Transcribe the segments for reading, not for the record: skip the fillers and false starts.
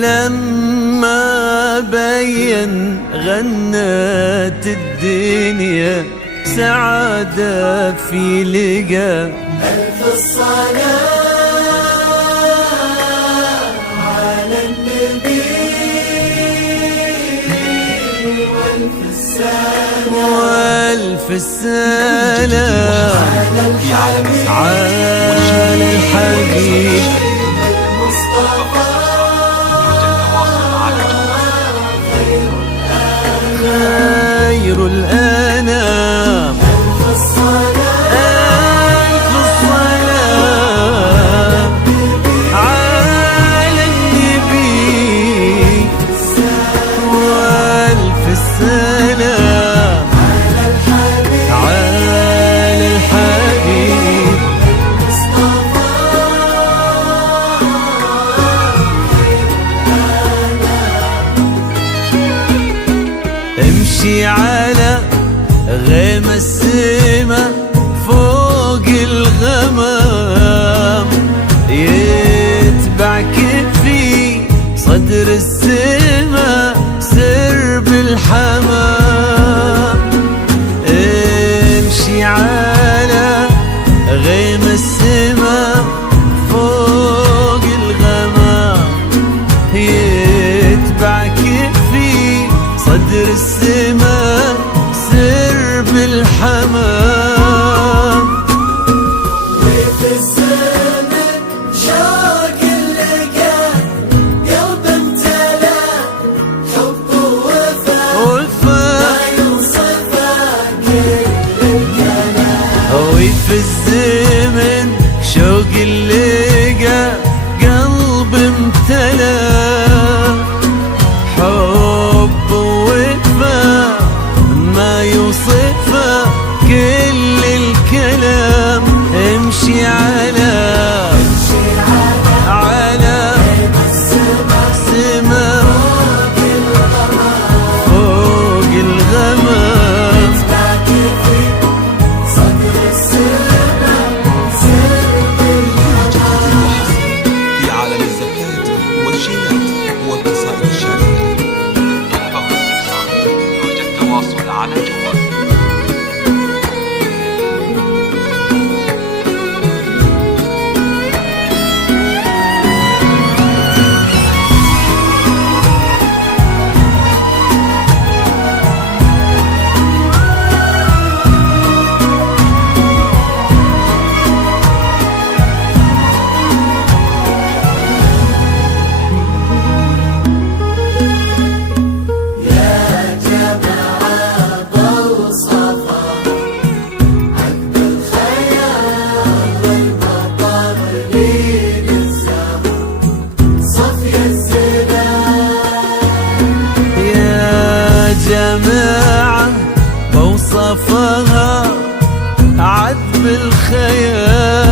لما بين غنت الدنيا سعادة في لقى. ألف الصلاة على النبي وألف السلام وألف السلام على الحبيب المصطفى خير الأنام. ألف الصلاة ألف الصلاة على النبي وألف السلام على الحبيب امشي على غيم السما فوق الغمام، يتبعك في صدر السما سرب الحمام. امشي على غيم السما فوق الغمام، يتبعك في صدر السما سرب الحمام. وفي الزمن شوق اللقا قلب امتلا حب ووفا ما يوصفه كل الكلام. وفي الزمن شوق اللقا قلب امتلا حب ووفا ما يوصفه كل الكلام. امشي على سما فوق الغمام، صدر السما سرب الحمام. في عالم الزكاة والجينات والقصائد الشعرية. طلب واستفسار يرجى التواصل على جوال جماعة وصفها عذب الخيال،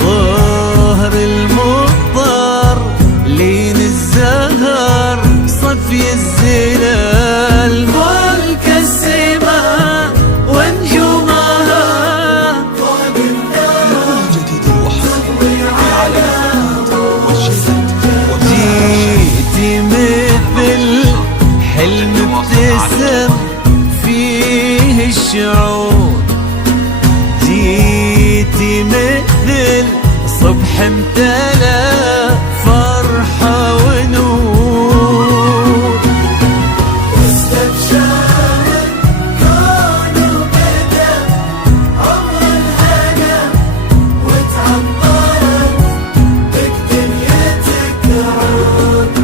ظهر المضطر لين الزهر صفي الزلال. ملك السماء ونجومها جديد الوحي في عالم الزكاة والجينات جيتي مثل حلم ابتسم فيه الشعور، جيتي مثل صبح امتلا فرحة ونور. واستبشر الكون وبدا عمر الهنا وتعطرت بك دنيتك عود.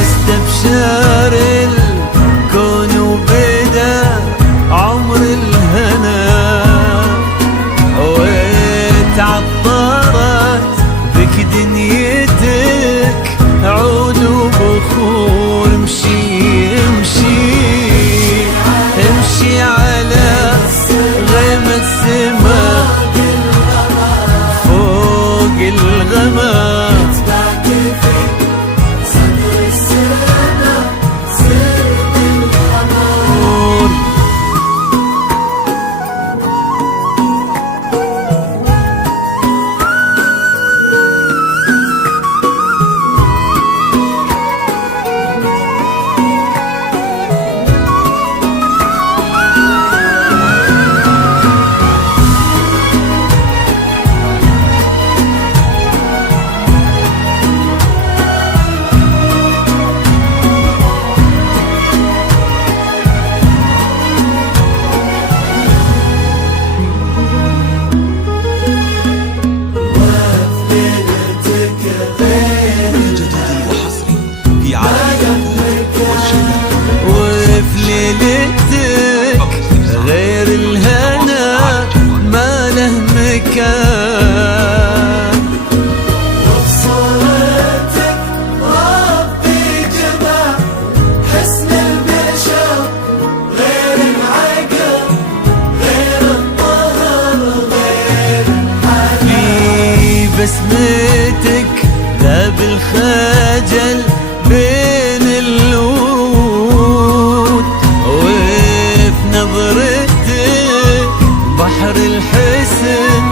واستبشر الكون وبدا عمر الهنا وتعطرت بك دنيتك عود وبخور. امشي امشي امشي على غيم السما فوق الغمام. صدر السما سرب الحمام. بسمتك ذاب الخجل بين الورود، وفي نظرتك بحر الحسن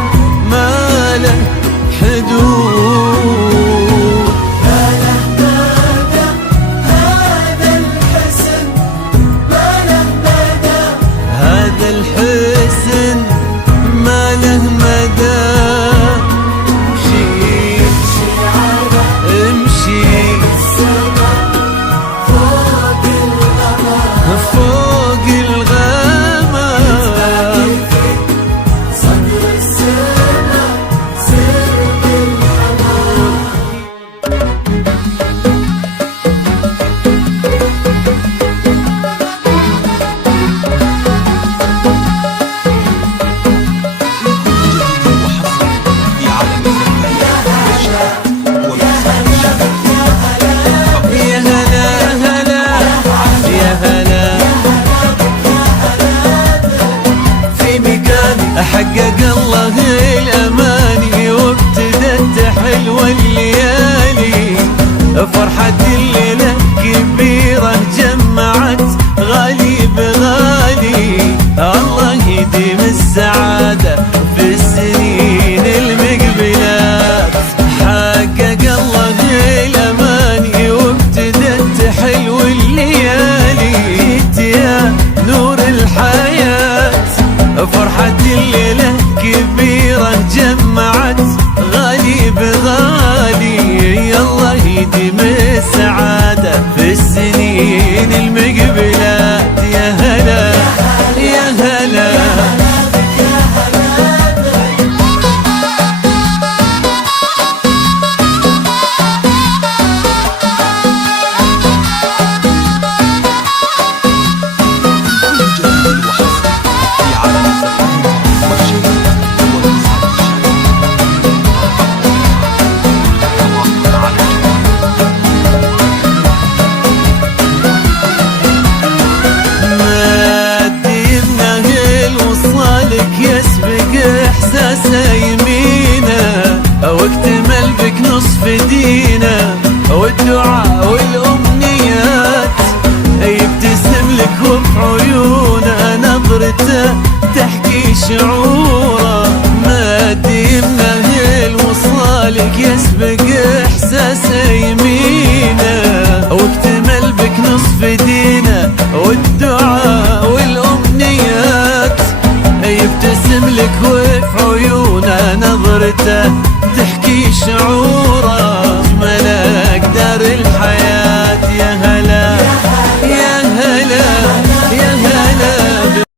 ما له حدود. ما له مدى هذا الحسن، ما له مدى هذا الحسن ما له مدى. امشي على امشي السما فوق الغمام، فوق الغمام، صدر السما سرب الحمام. في عالم الزكاة والشهادة وكسائر الشهادة. يا هلا هلا يا هلا في مكاني أحقق الله الأماني، وابتدت حلوة الليالي، فرحة الليلة كبيرة جمعت غالي بغالي. الله يديم السعادة في السنين المقبلات، حقق الله الأماني وابتدت حلو الليالي. جيت يا نور الحياة، فرحة الليلة كبيرة جمعت غالي بغالي. الله يديم السعادة في السنين المقبلات. يا هلا يا هلا جديد وحصري في عالم الزكاة والشهادة وكسائر الشهادة. على مادي بنهل وصالك يسبق احساسه يمينه، واكتمل بك نصف دينه، والدعاء والامنيات يبتسم لك وفي عيونه نظرته تحكي شعوره. مادي بنهل وصالك يسبق احساسه يمينه، واكتمل بك نصف دينه، والدعاء والأمنيات يبتسم لك وفي عيونه نظرته تحكي شعور.